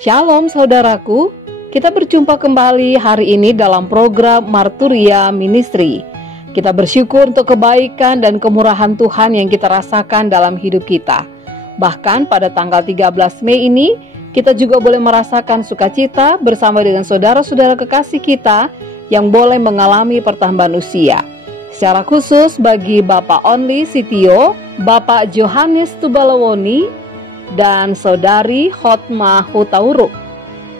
Shalom saudaraku, kita berjumpa kembali hari ini dalam program Marturia Ministry. Kita bersyukur untuk kebaikan dan kemurahan Tuhan yang kita rasakan dalam hidup kita. Bahkan pada tanggal 13 Mei ini, kita juga boleh merasakan sukacita bersama dengan saudara-saudara kekasih kita yang boleh mengalami pertambahan usia. Secara khusus bagi Bapak Only Sitio, Bapak Johannes Tubalawoni, dan Saudari Hotma Hutauruk.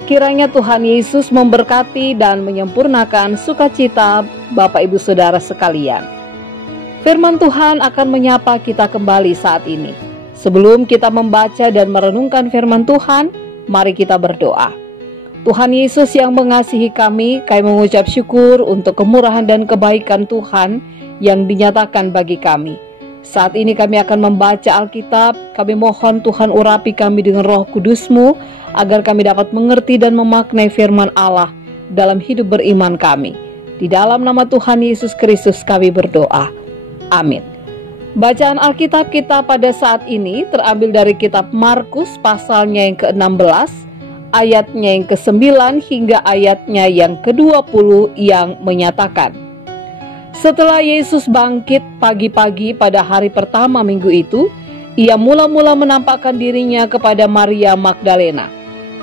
Kiranya Tuhan Yesus memberkati dan menyempurnakan sukacita Bapak Ibu Saudara sekalian. Firman Tuhan akan menyapa kita kembali saat ini. Sebelum kita membaca dan merenungkan firman Tuhan, mari kita berdoa. Tuhan Yesus yang mengasihi kami mengucap syukur untuk kemurahan dan kebaikan Tuhan yang dinyatakan bagi kami. Saat ini kami akan membaca Alkitab. Kami mohon Tuhan urapi kami dengan Roh Kudus-Mu, agar kami dapat mengerti dan memaknai firman Allah dalam hidup beriman kami. Di dalam nama Tuhan Yesus Kristus kami berdoa. Amin. Bacaan Alkitab kita pada saat ini terambil dari kitab Markus pasalnya yang ke-16, ayatnya yang ke-9 hingga ayatnya yang ke-20 yang menyatakan, setelah Yesus bangkit pagi-pagi pada hari pertama minggu itu, ia mula-mula menampakkan dirinya kepada Maria Magdalena.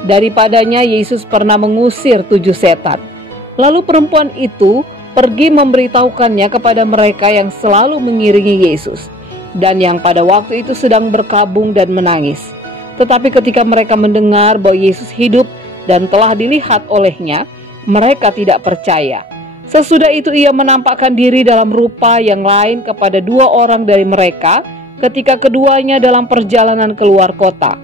Daripadanya Yesus pernah mengusir 7 setan. Lalu perempuan itu pergi memberitahukannya kepada mereka yang selalu mengiringi Yesus, dan yang pada waktu itu sedang berkabung dan menangis. Tetapi ketika mereka mendengar bahwa Yesus hidup dan telah dilihat olehnya, mereka tidak percaya. Sesudah itu ia menampakkan diri dalam rupa yang lain kepada 2 orang dari mereka ketika keduanya dalam perjalanan keluar kota.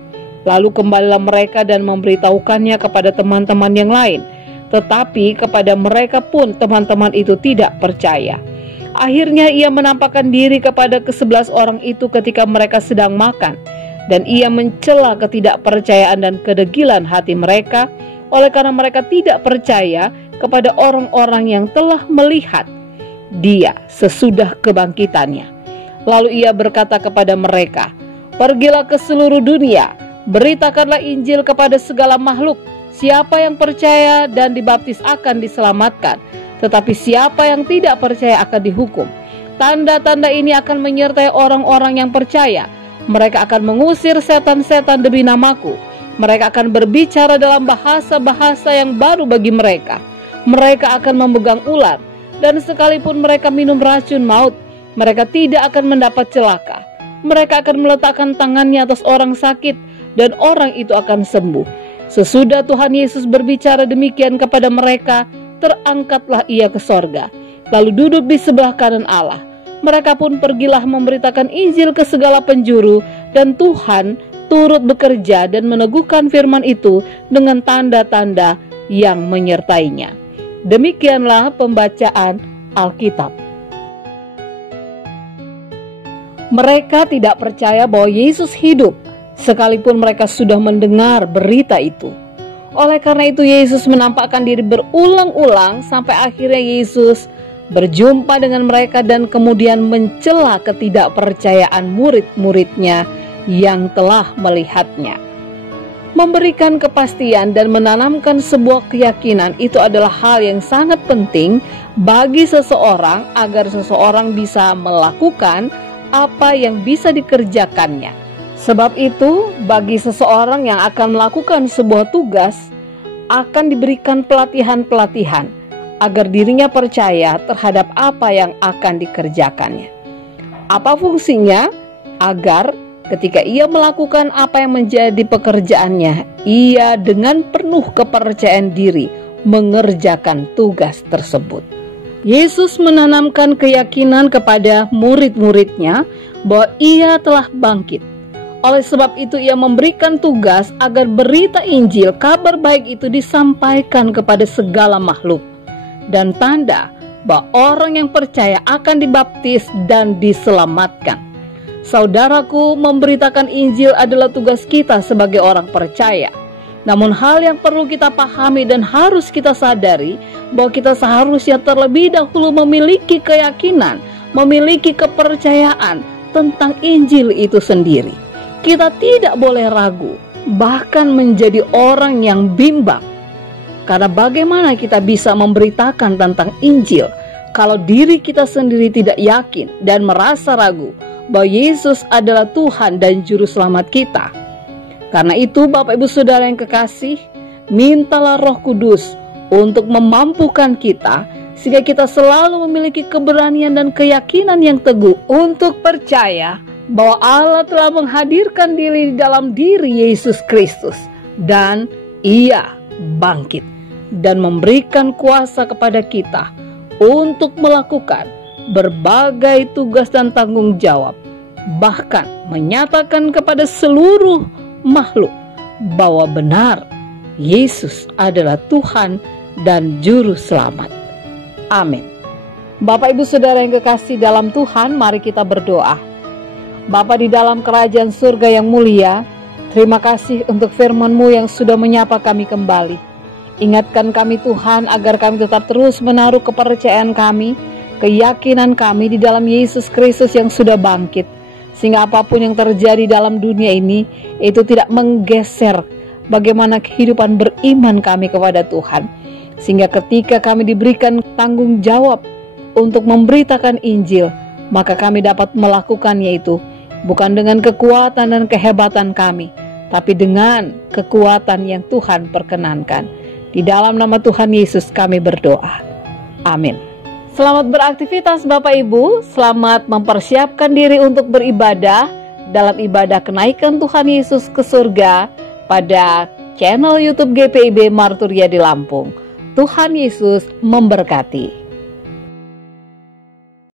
Lalu kembalilah mereka dan memberitahukannya kepada teman-teman yang lain. Tetapi kepada mereka pun teman-teman itu tidak percaya. Akhirnya ia menampakkan diri kepada ke-11 orang itu ketika mereka sedang makan. Dan ia mencela ketidakpercayaan dan kedegilan hati mereka, oleh karena mereka tidak percaya kepada orang-orang yang telah melihat dia sesudah kebangkitannya. Lalu ia berkata kepada mereka, pergilah ke seluruh dunia, beritakanlah Injil kepada segala makhluk. Siapa yang percaya dan dibaptis akan diselamatkan, tetapi siapa yang tidak percaya akan dihukum. Tanda-tanda ini akan menyertai orang-orang yang percaya. Mereka akan mengusir setan-setan demi namaku. Mereka akan berbicara dalam bahasa-bahasa yang baru bagi mereka. Mereka akan memegang ular, dan sekalipun mereka minum racun maut, mereka tidak akan mendapat celaka. Mereka akan meletakkan tangannya atas orang sakit, dan orang itu akan sembuh. Sesudah Tuhan Yesus berbicara demikian kepada mereka, terangkatlah ia ke sorga, lalu duduk di sebelah kanan Allah. Mereka pun pergilah memberitakan Injil ke segala penjuru, dan Tuhan turut bekerja dan meneguhkan firman itu dengan tanda-tanda yang menyertainya. Demikianlah pembacaan Alkitab. Mereka tidak percaya bahwa Yesus hidup, sekalipun mereka sudah mendengar berita itu. Oleh karena itu Yesus menampakkan diri berulang-ulang sampai akhirnya Yesus berjumpa dengan mereka dan kemudian mencela ketidakpercayaan murid-muridnya yang telah melihatnya. Memberikan kepastian dan menanamkan sebuah keyakinan itu adalah hal yang sangat penting bagi seseorang agar seseorang bisa melakukan apa yang bisa dikerjakannya. Sebab itu, bagi seseorang yang akan melakukan sebuah tugas, akan diberikan pelatihan-pelatihan agar dirinya percaya terhadap apa yang akan dikerjakannya. Apa fungsinya? Agar ketika ia melakukan apa yang menjadi pekerjaannya, ia dengan penuh kepercayaan diri mengerjakan tugas tersebut. Yesus menanamkan keyakinan kepada murid-muridnya bahwa ia telah bangkit. Oleh sebab itu ia memberikan tugas agar berita Injil, kabar baik itu disampaikan kepada segala makhluk. Dan tanda bahwa orang yang percaya akan dibaptis dan diselamatkan. Saudaraku, memberitakan Injil adalah tugas kita sebagai orang percaya. Namun hal yang perlu kita pahami dan harus kita sadari bahwa kita seharusnya terlebih dahulu memiliki keyakinan, memiliki kepercayaan tentang Injil itu sendiri. Kita tidak boleh ragu bahkan menjadi orang yang bimbang. Karena bagaimana kita bisa memberitakan tentang Injil kalau diri kita sendiri tidak yakin dan merasa ragu bahwa Yesus adalah Tuhan dan Juru Selamat kita. Karena itu Bapak Ibu Saudara yang kekasih, mintalah Roh Kudus untuk memampukan kita sehingga kita selalu memiliki keberanian dan keyakinan yang teguh untuk percaya bahwa Allah telah menghadirkan diri di dalam diri Yesus Kristus dan Ia bangkit dan memberikan kuasa kepada kita untuk melakukan berbagai tugas dan tanggung jawab, bahkan menyatakan kepada seluruh makhluk bahwa benar Yesus adalah Tuhan dan Juru Selamat. Amin. Bapak Ibu Saudara yang kekasih dalam Tuhan, mari kita berdoa. Bapa di dalam kerajaan surga yang mulia, terima kasih untuk firman-Mu yang sudah menyapa kami kembali. Ingatkan kami Tuhan agar kami tetap terus menaruh kepercayaan kami, keyakinan kami di dalam Yesus Kristus yang sudah bangkit. Sehingga apapun yang terjadi dalam dunia ini, itu tidak menggeser bagaimana kehidupan beriman kami kepada Tuhan. Sehingga ketika kami diberikan tanggung jawab untuk memberitakan Injil, maka kami dapat melakukannya itu bukan dengan kekuatan dan kehebatan kami, tapi dengan kekuatan yang Tuhan perkenankan. Di dalam nama Tuhan Yesus kami berdoa. Amin. Selamat beraktivitas Bapak Ibu, selamat mempersiapkan diri untuk beribadah dalam ibadah kenaikan Tuhan Yesus ke surga pada channel YouTube GPIB Marturia di Lampung. Tuhan Yesus memberkati.